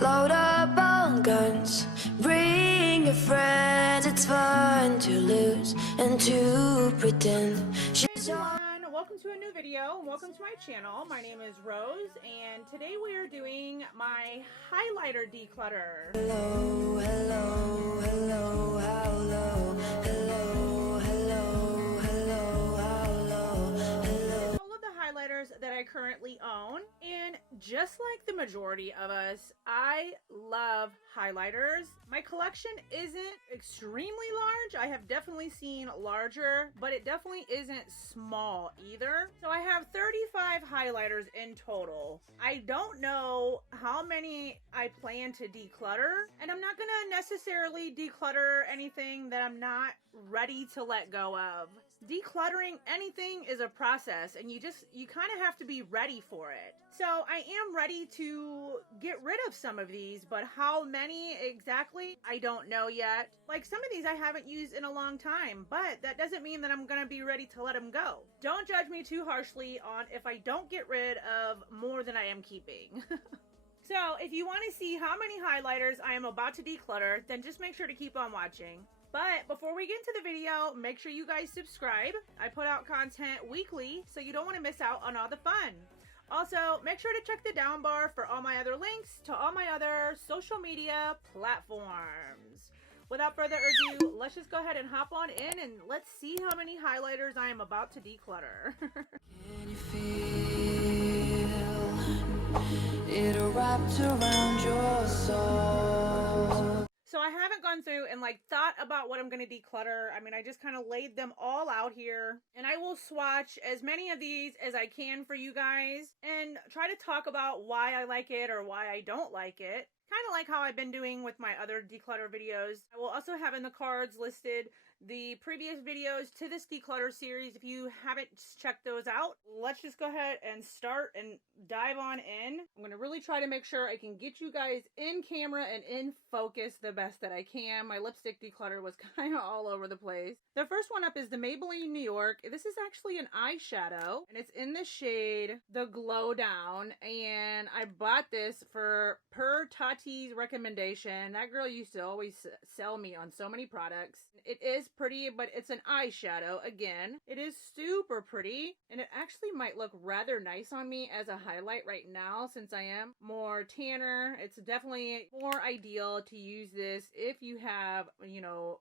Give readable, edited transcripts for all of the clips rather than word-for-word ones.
Load up on guns, bring your friends, it's fun to lose and to pretend. Hey everyone, welcome to a new video and welcome to my channel. My name is Rose and today we are doing my highlighter declutter. Hello, hello, hello, how low, hello, hello, hello, how low, hello. All of the highlighters that I currently own, and just like the majority of us, I love highlighters. My collection isn't extremely large. I have definitely seen larger, but it definitely isn't small either. So I have 35 highlighters in total. I don't know how many I plan to declutter, and I'm not gonna necessarily declutter anything that I'm not ready to let go of. Decluttering anything is a process, and you kind of have to be ready for it. So I am ready to get rid of some of these, but how many exactly, I don't know yet. Like some of these I haven't used in a long time, but that doesn't mean that I'm gonna be ready to let them go. Don't judge me too harshly on if I don't get rid of more than I am keeping. So if you want to see how many highlighters I am about to declutter, then just make sure to keep on watching. But before we get into the video, make sure you guys subscribe. I put out content weekly, so you don't want to miss out on all the fun. Also, make sure to check the down bar for all my other links to all my other social media platforms. Without further ado, let's just go ahead and hop on in and let's see how many highlighters I am about to declutter. Can you feel it wrapped around your soul? So I haven't gone through and thought about what I'm going to declutter. I mean, I just kind of laid them all out here, and I will swatch as many of these as I can for you guys and try to talk about why I like it or why I don't like it. Kind of like how I've been doing with my other declutter videos. I will also have in the cards listed the previous videos to this declutter series. If you haven't checked those out, let's just go ahead and start and dive on in. I'm going to really try to make sure I can get you guys in camera and in focus the best that I can. My lipstick declutter was kind of all over the place. The first one up is the Maybelline New York. This is actually an eyeshadow, and it's in the shade The Glow Down, and I bought this per Tati's recommendation. That girl used to always sell me on so many products. It is pretty, but it's an eyeshadow. Again, it is super pretty, and it actually might look rather nice on me as a highlight right now since I am more tanner. It's definitely more ideal to use this if you have,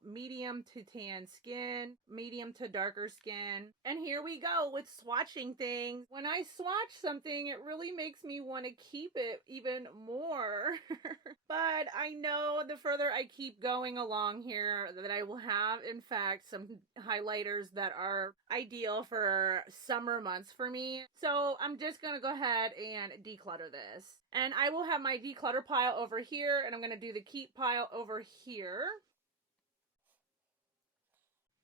medium to tan skin, medium to darker skin. And here we go with swatching things. When I swatch something, it really makes me want to keep it even more. But I know the further I keep going along here that I will have, in fact, some highlighters that are ideal for summer months for me. So I'm just going to go ahead and declutter this. And I will have my declutter pile over here, and I'm going to do the keep pile over here.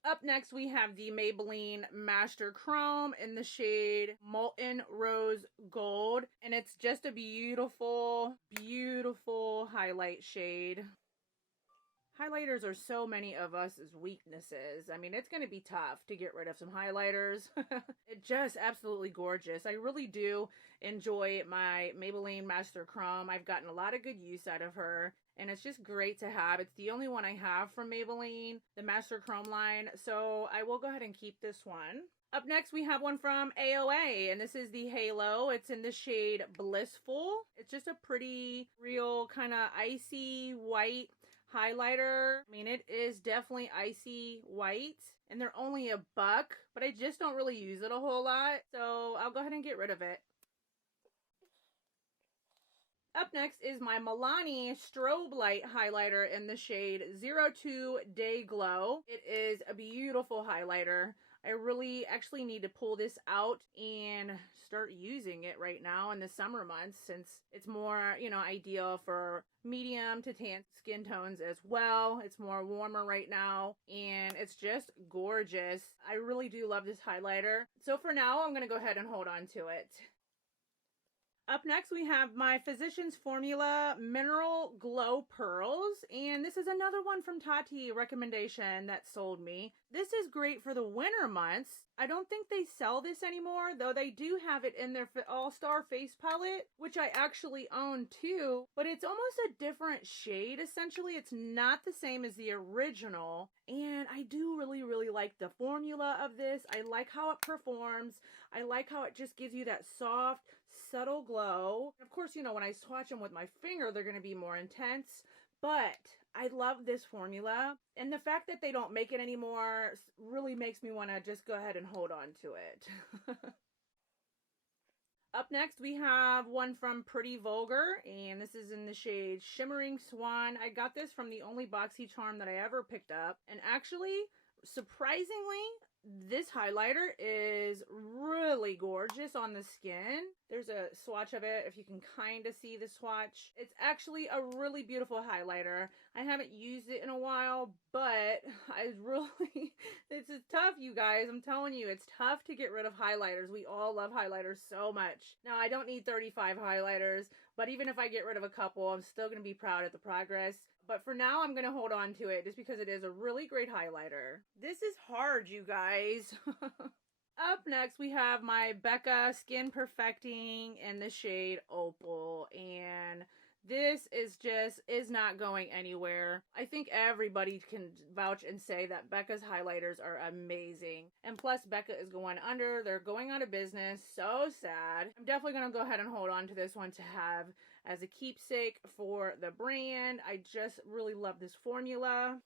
Up next, we have the Maybelline Master Chrome in the shade Molten Rose Gold. And it's just a beautiful, beautiful highlight shade. Highlighters are so many of us as weaknesses. I mean, it's going to be tough to get rid of some highlighters. It's just absolutely gorgeous. I really do enjoy my Maybelline Master Chrome. I've gotten a lot of good use out of her, and it's just great to have. It's the only one I have from Maybelline, the Master Chrome line, so I will go ahead and keep this one. Up next, we have one from AOA, and this is the Halo. It's in the shade Blissful. It's just a pretty, real kind of icy white highlighter. I mean, it is definitely icy white, and they're only $1, but I just don't really use it a whole lot, so I'll go ahead and get rid of it. Up next is my Milani Strobe Light highlighter in the shade 02 Day Glow. It is a beautiful highlighter. I really actually need to pull this out and start using it right now in the summer months, since it's more, ideal for medium to tan skin tones as well. It's more warmer right now, and it's just gorgeous. I really do love this highlighter. So for now, I'm going to go ahead and hold on to it. Up next, we have my Physicians Formula Mineral Glow Pearls. And this is another one from Tati recommendation that sold me. This is great for the winter months. I don't think they sell this anymore, though they do have it in their All-Star Face Palette, which I actually own too. But it's almost a different shade, essentially. It's not the same as the original. And I do really, really like the formula of this. I like how it performs. I like how it just gives you that soft, subtle glow. Of course, you know, when I swatch them with my finger, they're going to be more intense, but I love this formula. And the fact that they don't make it anymore really makes me want to just go ahead and hold on to it. Up next, we have one from Pretty Vulgar, and this is in the shade Shimmering Swan. I got this from the only BoxyCharm that I ever picked up, and actually, surprisingly, this highlighter is really gorgeous on the skin. There's a swatch of it if you can kind of see the swatch. It's actually a really beautiful highlighter. I haven't used it in a while, but it's tough, you guys. I'm telling you, it's tough to get rid of highlighters. We all love highlighters so much. Now, I don't need 35 highlighters, but even if I get rid of a couple, I'm still going to be proud of the progress. But for now, I'm going to hold on to it just because it is a really great highlighter. This is hard, you guys. Up next, we have my Becca Skin Perfecting in the shade Opal. And this is not going anywhere. I think everybody can vouch and say that Becca's highlighters are amazing. And plus, Becca is going under. They're going out of business. So sad. I'm definitely going to go ahead and hold on to this one to have as a keepsake for the brand. I just really love this formula.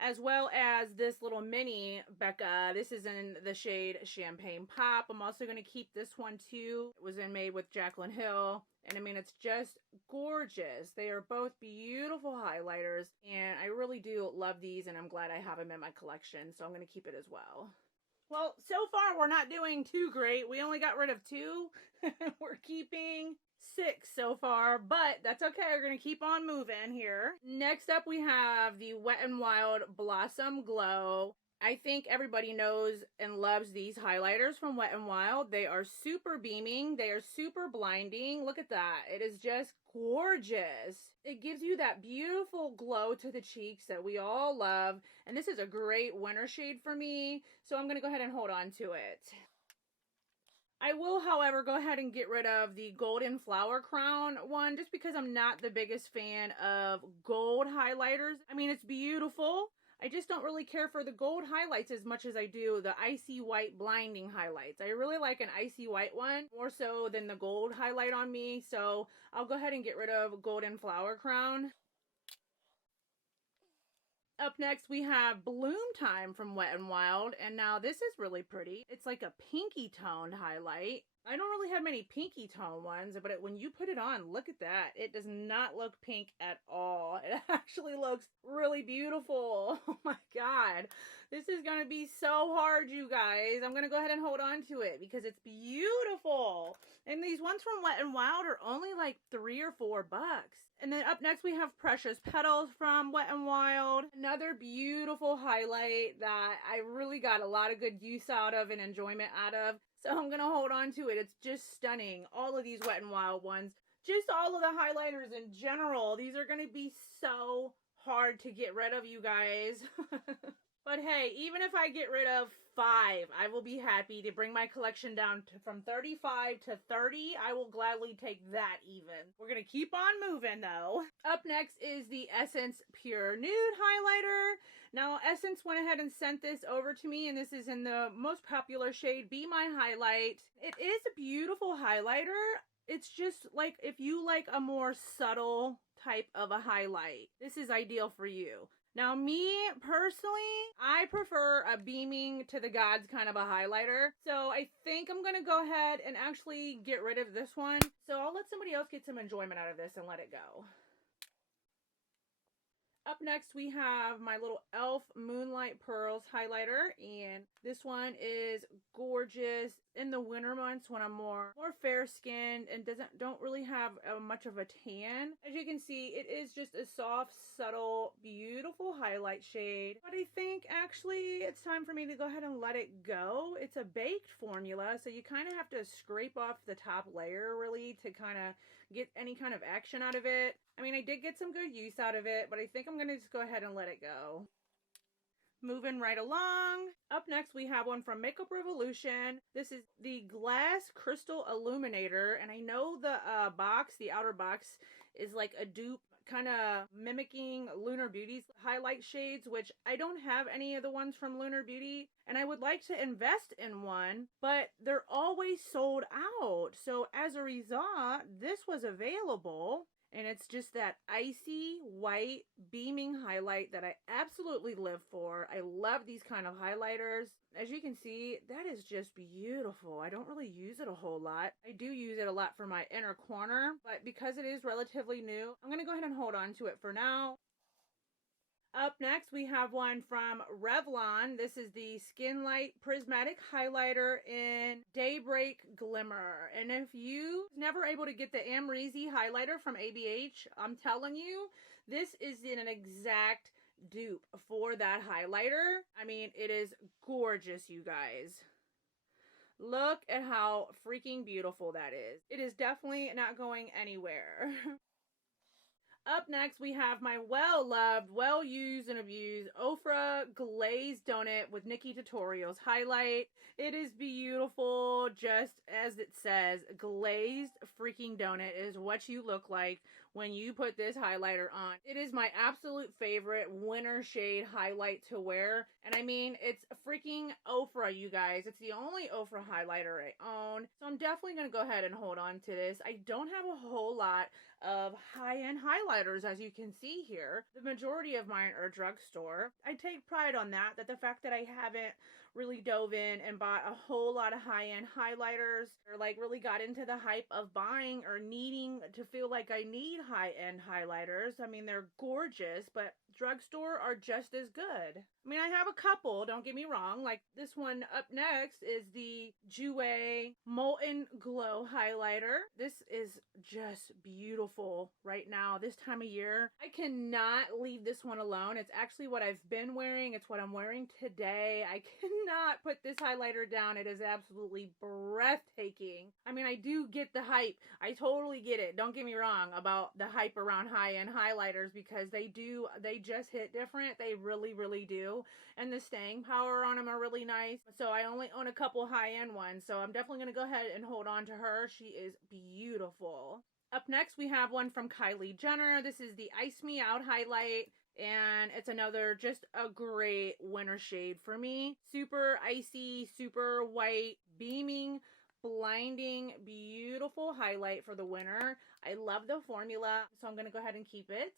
As well as this little mini Becca. This is in the shade Champagne Pop. I'm also going to keep this one too. It was made with Jaclyn Hill. And I mean, it's just gorgeous. They are both beautiful highlighters. And I really do love these. And I'm glad I have them in my collection. So I'm going to keep it as well. Well, so far we're not doing too great. We only got rid of 2. We're keeping 6 so far, but that's okay. We're going to keep on moving here. Next up, we have the Wet n Wild Blossom Glow. I think everybody knows and loves these highlighters from Wet n Wild. They are super beaming. They are super blinding. Look at that. It is just gorgeous. It gives you that beautiful glow to the cheeks that we all love. And this is a great winter shade for me. So I'm going to go ahead and hold on to it. I will, however, go ahead and get rid of the Golden Flower Crown one just because I'm not the biggest fan of gold highlighters. I mean, it's beautiful. I just don't really care for the gold highlights as much as I do the icy white blinding highlights. I really like an icy white one more so than the gold highlight on me. So I'll go ahead and get rid of Golden Flower Crown. Up next, we have Bloom Time from Wet n Wild, and now this is really pretty. It's like a pinky toned highlight. I don't really have many pinky tone ones, but when you put it on, look at that. It does not look pink at all. It actually looks really beautiful. Oh my god. This is going to be so hard, you guys. I'm going to go ahead and hold on to it because it's beautiful. And these ones from Wet n Wild are only like $3 or $4. And then up next, we have Precious Petals from Wet n Wild. Another beautiful highlight that I really got a lot of good use out of and enjoyment out of. So I'm going to hold on to it. It's just stunning. All of these Wet n Wild ones. Just all of the highlighters in general. These are going to be so hard to get rid of, you guys. But hey, even if I get rid of 5, I will be happy to bring my collection down from 35 to 30. I will gladly take that even. We're going to keep on moving though. Up next is the Essence Pure Nude highlighter. Now Essence went ahead and sent this over to me, and this is in the most popular shade, Be My Highlight. It is a beautiful highlighter. It's just like if you like a more subtle type of a highlight, this is ideal for you. Now, me, personally, I prefer a beaming to the gods kind of a highlighter. So I think I'm going to go ahead and actually get rid of this one. So I'll let somebody else get some enjoyment out of this and let it go. Up next, we have my little e.l.f. Moonlight Pearls highlighter, and this one is gorgeous in the winter months when I'm more fair skinned and don't really have much of a tan. As you can see, it is just a soft, subtle, beautiful highlight shade. But I think actually it's time for me to go ahead and let it go. It's a baked formula, so you kind of have to scrape off the top layer really to kind of get any kind of action out of it. I mean, I did get some good use out of it, but I think I'm going to just go ahead and let it go. Moving right along. Up next, we have one from Makeup Revolution. This is the Glass Crystal Illuminator, and I know the box, the outer box, is like a dupe, kind of mimicking Lunar Beauty's highlight shades, which I don't have any of the ones from Lunar Beauty, and I would like to invest in one, but they're always sold out. So as a result, this was available. And it's just that icy white beaming highlight that I absolutely live for. I love these kind of highlighters. As you can see, that is just beautiful. I don't really use it a whole lot. I do use it a lot for my inner corner, but because it is relatively new, I'm going to go ahead and hold on to it for now. Up next, we have one from Revlon. This is the Skin Light Prismatic Highlighter in Daybreak Glimmer. And if you never able to get the Amrezy highlighter from ABH, I'm telling you, this is an exact dupe for that highlighter. I mean, it is gorgeous, you guys. Look at how freaking beautiful that is. It is definitely not going anywhere. Up next, we have my well-loved, well-used and abused Ofra Glazed Donut with Nikki Tutorials highlight. It is beautiful, just as it says. Glazed freaking donut is what you look like when you put this highlighter on. It is my absolute favorite winter shade highlight to wear. And I mean, it's freaking Ofra, you guys. It's the only Ofra highlighter I own. So I'm definitely going to go ahead and hold on to this. I don't have a whole lot of high-end highlighters, as you can see here. The majority of mine are drugstore. I take pride on that the fact that I haven't really dove in and bought a whole lot of high-end highlighters, or like really got into the hype of buying or needing to feel like I need high-end highlighters. I mean, they're gorgeous, but drugstore are just as good. I mean, I have a couple, don't get me wrong. Like this one up next is the Jouer Molten Glow highlighter. This is just beautiful right now, this time of year. I cannot leave this one alone. It's actually what I've been wearing. It's what I'm wearing today. I cannot put this highlighter down. It is absolutely breathtaking. I mean, I do get the hype. I totally get it. Don't get me wrong about the hype around high-end highlighters, because they just hit different. They really, really do. And the staying power on them are really nice. So I only own a couple high-end ones. So I'm definitely going to go ahead and hold on to her. She is beautiful. Up next, we have one from Kylie Jenner. This is the Ice Me Out highlight. And it's another just a great winter shade for me. Super icy, super white, beaming, blinding, beautiful highlight for the winter. I love the formula, so I'm going to go ahead and keep it.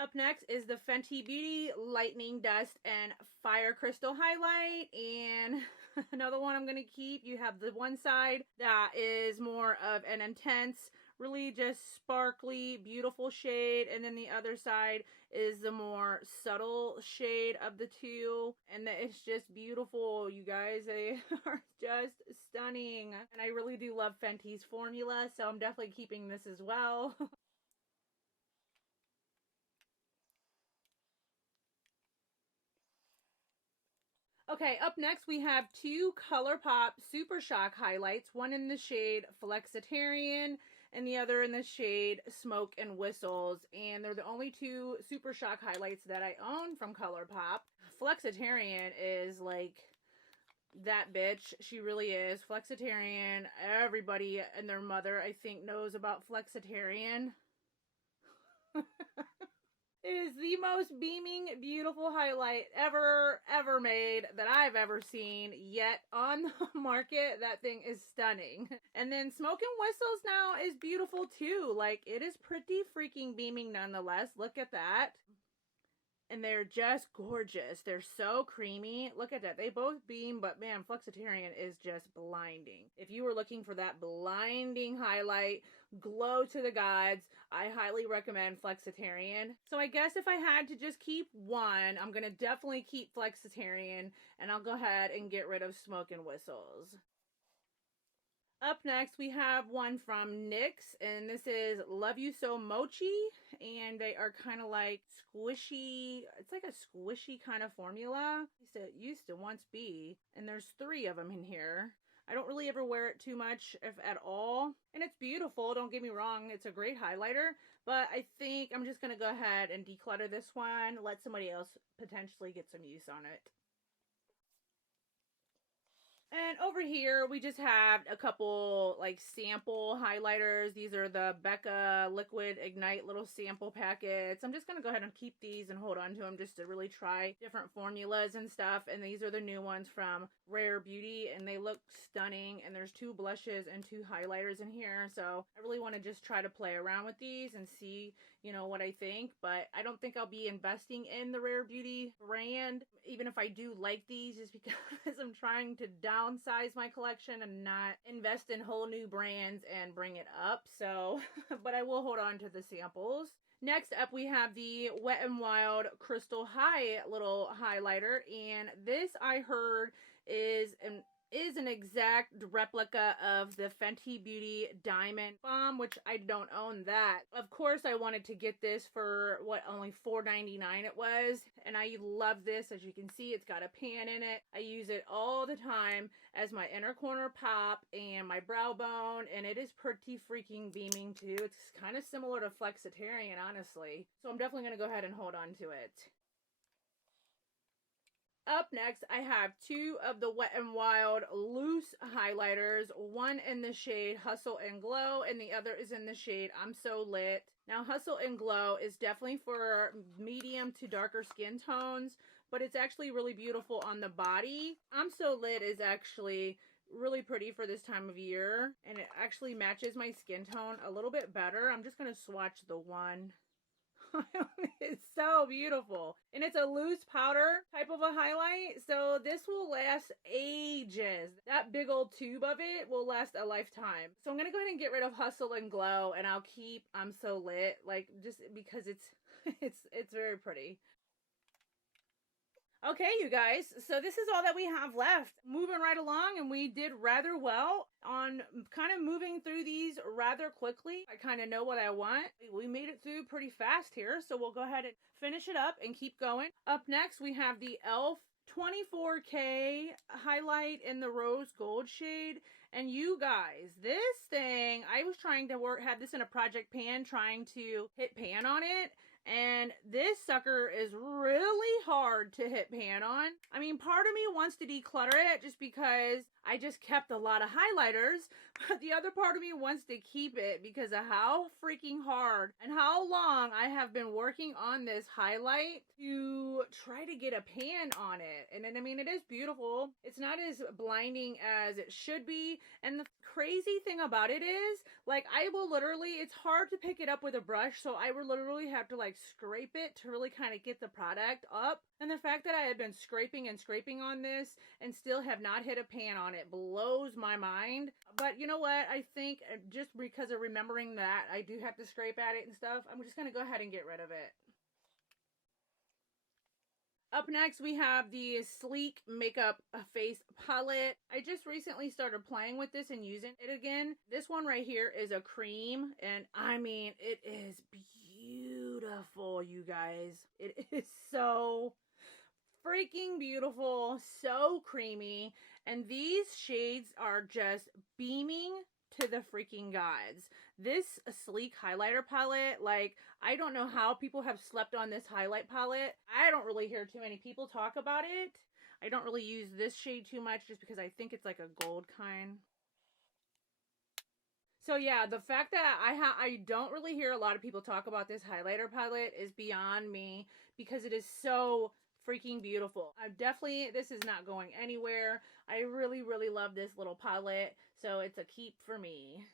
Up next is the Fenty Beauty Lightning Dust and Fire Crystal highlight, and another one I'm going to keep. You have the one side that is more of an intense, really just sparkly, beautiful shade, and then the other side is the more subtle shade of the two, and it's just beautiful, you guys. They are just stunning, and I really do love Fenty's formula, so I'm definitely keeping this as well. Okay, up next we have two ColourPop Super Shock highlights, one in the shade Flexitarian and the other in the shade Smoke and Whistles, and they're the only two Super Shock highlights that I own from ColourPop. Flexitarian is like that bitch. She really is. Flexitarian, everybody and their mother, I think, knows about Flexitarian. It is the most beaming, beautiful highlight ever made that I've ever seen yet on the market. That thing is stunning. And then Smoke and Whistles now is beautiful too. Like, it is pretty freaking beaming nonetheless. Look at that. and they're just gorgeous. They're so creamy. Look at that. They both beam, but man, Flexitarian is just blinding. If you were looking for that blinding highlight, glow to the gods, I highly recommend Flexitarian. So I guess if I had to just keep one, I'm going to definitely keep Flexitarian, and I'll go ahead and get rid of Smoke and Whistles. Up next, we have one from NYX, and this is Love You So Mochi, and they are kind of like squishy. It's like a squishy kind of formula. Used to once be, and there's 3 of them in here. I don't really ever wear it too much, if at all, and it's beautiful. Don't get me wrong, it's a great highlighter, but I think I'm just going to go ahead and declutter this one, let somebody else potentially get some use on it. And over here, we just have a couple like sample highlighters. These are the Becca Liquid Ignite little sample packets. I'm just going to go ahead and keep these and hold on to them just to really try different formulas and stuff. And these are the new ones from Rare Beauty, and they look stunning. And there's 2 blushes and 2 highlighters in here. So I really want to just try to play around with these and see, you know, what I think. But I don't think I'll be investing in the Rare Beauty brand, even if I do like these, just because I'm trying to downsize my collection and not invest in whole new brands and bring it up. So, but I will hold on to the samples. Next up, we have the Wet n Wild Crystal High little highlighter, and this I heard is an exact replica of the Fenty Beauty Diamond Bomb, which I don't own that. Of course, I wanted to get this for what, only $4.99 it was, and I love this. As you can see, it's got a pan in it. I use it all the time as my inner corner pop and my brow bone, and it is pretty freaking beaming too. It's kind of similar to Flexitarian, honestly, so I'm definitely going to go ahead and hold on to it. Up next, I have 2 of the Wet n Wild loose highlighters, one in the shade Hustle and Glow, and the other is in the shade I'm So Lit. Now, Hustle and Glow is definitely for medium to darker skin tones, but it's actually really beautiful on the body. I'm So Lit is actually really pretty for this time of year, and it actually matches my skin tone a little bit better. I'm just going to swatch the one. It's so beautiful, and it's a loose powder type of a highlight, so this will last ages. That big old tube of it will last a lifetime. So I'm gonna go ahead and get rid of Hustle and Glow, and I'll keep I'm So Lit, like, just because it's it's very pretty. Okay, you guys, so this is all that we have left. Moving right along, and we did rather well on kind of moving through these rather quickly. I kind of know what I want. We made it through pretty fast here, so we'll go ahead and finish it up and keep going. Up next, we have the e.l.f. 24K highlight in the rose gold shade. And you guys, this thing, I was trying to have this in a project pan, trying to hit pan on it. And this sucker is really hard to hit pan on. I mean, part of me wants to declutter it just because I just kept a lot of highlighters, but the other part of me wants to keep it because of how freaking hard and how long I have been working on this highlight to try to get a pan on it. And then, I mean, it is beautiful. It's not as blinding as it should be. And the crazy thing about it is, like, I will literally, it's hard to pick it up with a brush, so I will literally have to, like, scrape it to really kind of get the product up. And the fact that I have been scraping and scraping on this and still have not hit a pan on it blows my mind. But you know what? I think just because of remembering that I do have to scrape at it and stuff, I'm just going to go ahead and get rid of it. Up next, we have the Sleek Makeup Face Palette. I just recently started playing with this and using it again. This one right here is a cream, and I mean, it is beautiful, you guys. It is so freaking beautiful, so creamy, and these shades are just beaming to the freaking gods. This Sleek highlighter palette, like, I don't know how people have slept on this highlight palette. I don't really hear too many people talk about it. I don't really use this shade too much just because I think it's like a gold kind. So yeah, the fact that I don't really hear a lot of people talk about this highlighter palette is beyond me because it is so freaking beautiful. This is not going anywhere. I really, really love this little palette, so it's a keep for me.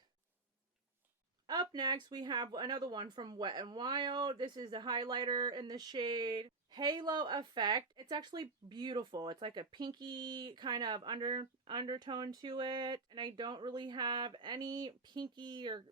Up next, we have another one from Wet n Wild. This is a highlighter in the shade Halo Effect. It's actually beautiful. It's like a pinky kind of undertone to it. And I don't really have any pinky or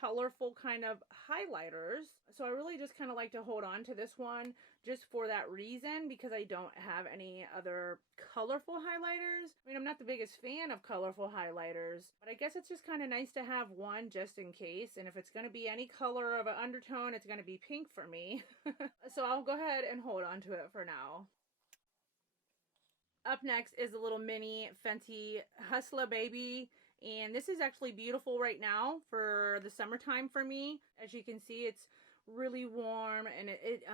colorful kind of highlighters. So I really just kind of like to hold on to this one just for that reason, because I don't have any other colorful highlighters. I mean, I'm not the biggest fan of colorful highlighters, but I guess it's just kind of nice to have one just in case. And if it's going to be any color of an undertone, it's going to be pink for me. So I'll go ahead and hold on to it for now. Up next is a little mini Fenty Hustler Baby. And this is actually beautiful right now for the summertime for me. As you can see, it's really warm, and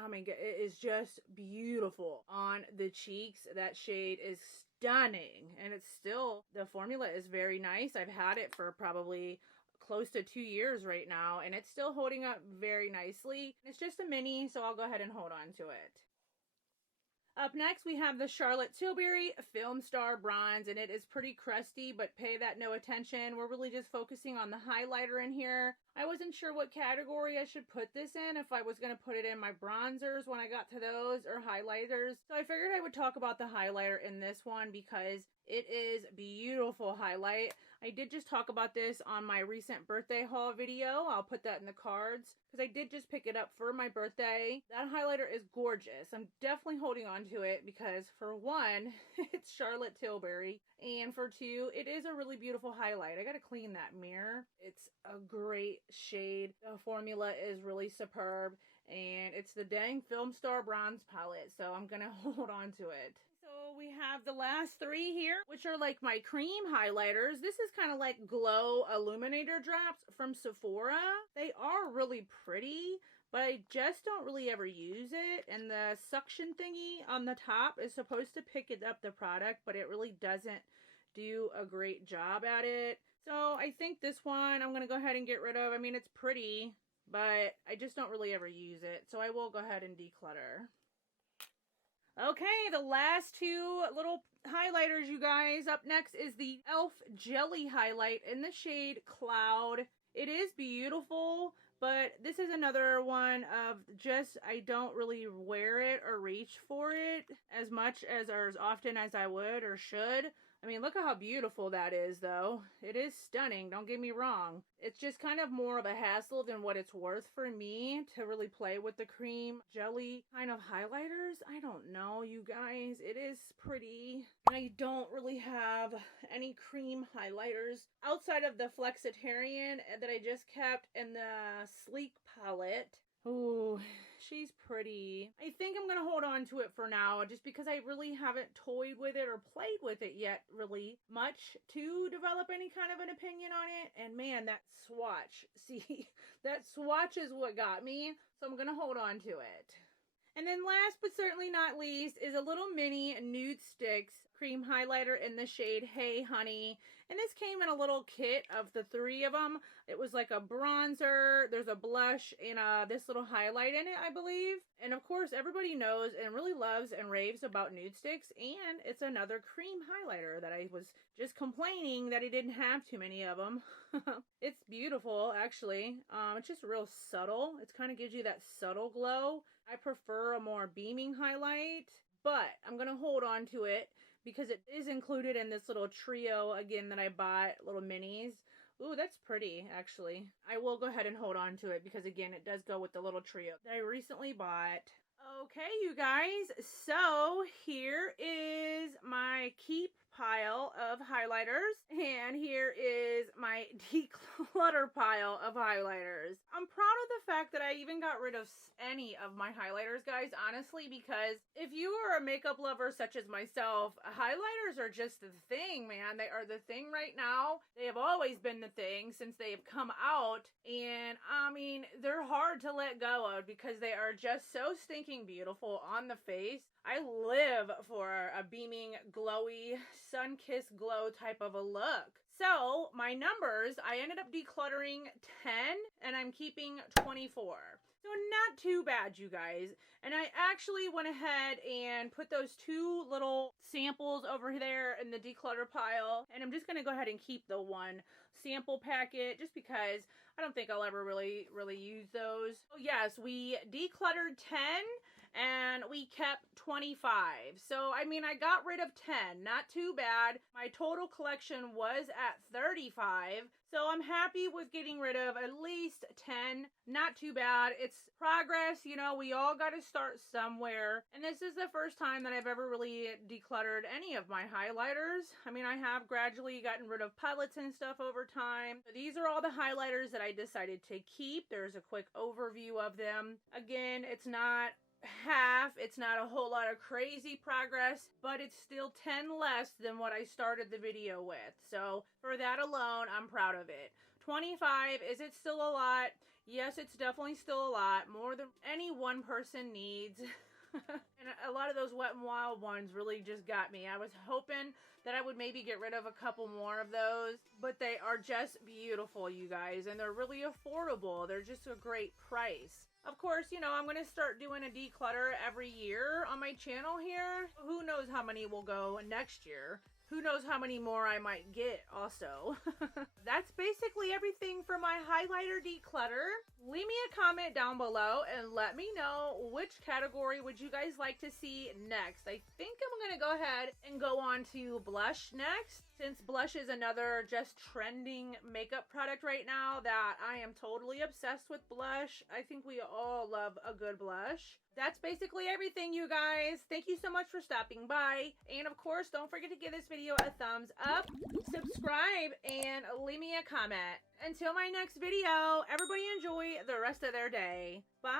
oh my god, it is just beautiful on the cheeks. That shade is stunning, and it's still, the formula is very nice. I've had it for probably close to 2 years right now, and it's still holding up very nicely. It's just a mini, so I'll go ahead and hold on to it. Up next, we have the Charlotte Tilbury Film Star Bronze, and it is pretty crusty, but pay that no attention. We're really just focusing on the highlighter in here. I wasn't sure what category I should put this in, if I was going to put it in my bronzers when I got to those, or highlighters. So I figured I would talk about the highlighter in this one because it is beautiful highlight. I did just talk about this on my recent birthday haul video. I'll put that in the cards because I did just pick it up for my birthday. That highlighter is gorgeous. I'm definitely holding on to it because, for one, it's Charlotte Tilbury, and for two, it is a really beautiful highlight. I gotta clean that mirror. It's a great shade. The formula is really superb, and it's the dang Film Star Bronze palette, so I'm gonna hold on to it. So we have the last three here, which are like my cream highlighters. This is kind of like glow illuminator drops from Sephora. They are really pretty, but I just don't really ever use it. And the suction thingy on the top is supposed to pick it up the product, but it really doesn't do a great job at it. So I think this one I'm going to go ahead and get rid of. I mean, it's pretty, but I just don't really ever use it. So I will go ahead and declutter. Okay, the last two little highlighters, you guys. Up next is the e.l.f. Jelly Highlight in the shade Cloud. It is beautiful, but this is another one of just, I don't really wear it or reach for it as much as, or as often as I would or should. I mean, look at how beautiful that is, though. It is stunning, don't get me wrong. It's just kind of more of a hassle than what it's worth for me to really play with the cream jelly kind of highlighters. I don't know, you guys. It is pretty. And I don't really have any cream highlighters outside of the Flexitarian that I just kept in the Sleek palette. Ooh, she's pretty. I think I'm going to hold on to it for now just because I really haven't toyed with it or played with it yet really much to develop any kind of an opinion on it. And man, that swatch, see, that swatch is what got me. So I'm going to hold on to it. And then last but certainly not least is a little mini Nude Sticks cream highlighter in the shade Hey Honey. And this came in a little kit of the three of them. It was like a bronzer, there's a blush, and this little highlight in it, I believe. And of course, everybody knows and really loves and raves about Nude Sticks. And it's another cream highlighter that I was just complaining that I didn't have too many of them. It's beautiful, actually. It's just real subtle. It kind of gives you that subtle glow. I prefer a more beaming highlight, but I'm going to hold on to it because it is included in this little trio, again, that I bought, little minis. Ooh, that's pretty, actually. I will go ahead and hold on to it because, again, it does go with the little trio that I recently bought. Okay, you guys, so here is my keep pile of highlighters, and here is my declutter pile of highlighters. I'm proud of the fact that I even got rid of any of my highlighters, guys, honestly, because if you are a makeup lover such as myself, highlighters are just the thing, man. They are the thing right now. They have always been the thing since they have come out, and I mean, they're hard to let go of because they are just so stinking beautiful on the face. I live for a beaming, glowy, sun-kissed glow type of a look. So, my numbers, I ended up decluttering 10, and I'm keeping 24. So, not too bad, you guys. And I actually went ahead and put those two little samples over there in the declutter pile. And I'm just going to go ahead and keep the one sample packet just because I don't think I'll ever really use those. Oh yes, we decluttered 10 and we kept 25. So, I mean, I got rid of 10. Not too bad. My total collection was at 35. So, I'm happy with getting rid of at least 10. Not too bad. It's progress. You know, we all got to start somewhere. And this is the first time that I've ever really decluttered any of my highlighters. I mean, I have gradually gotten rid of palettes and stuff over time. But these are all the highlighters that I decided to keep. There's a quick overview of them. Again, it's not half, it's not a whole lot of crazy progress, but it's still 10 less than what I started the video with. So for that alone, I'm proud of it. 25, is it still a lot? Yes, it's definitely still a lot, more than any one person needs. And a lot of those Wet n Wild ones really just got me. I was hoping that I would maybe get rid of a couple more of those, but they are just beautiful, you guys, and they're really affordable. They're just a great price. Of course, you know, I'm going to start doing a declutter every year on my channel here. Who knows how many will go next year? Who knows how many more I might get also. That's basically everything for my highlighter declutter. Leave me a comment down below and let me know which category would you guys like to see next. I think I'm going to go ahead and go on to blush next, since blush is another just trending makeup product right now that I am totally obsessed with blush. I think we all love a good blush. That's basically everything, you guys. Thank you so much for stopping by. And of course, don't forget to give this video a thumbs up, subscribe, and leave me a comment. Until my next video, everybody enjoy the rest of their day. Bye!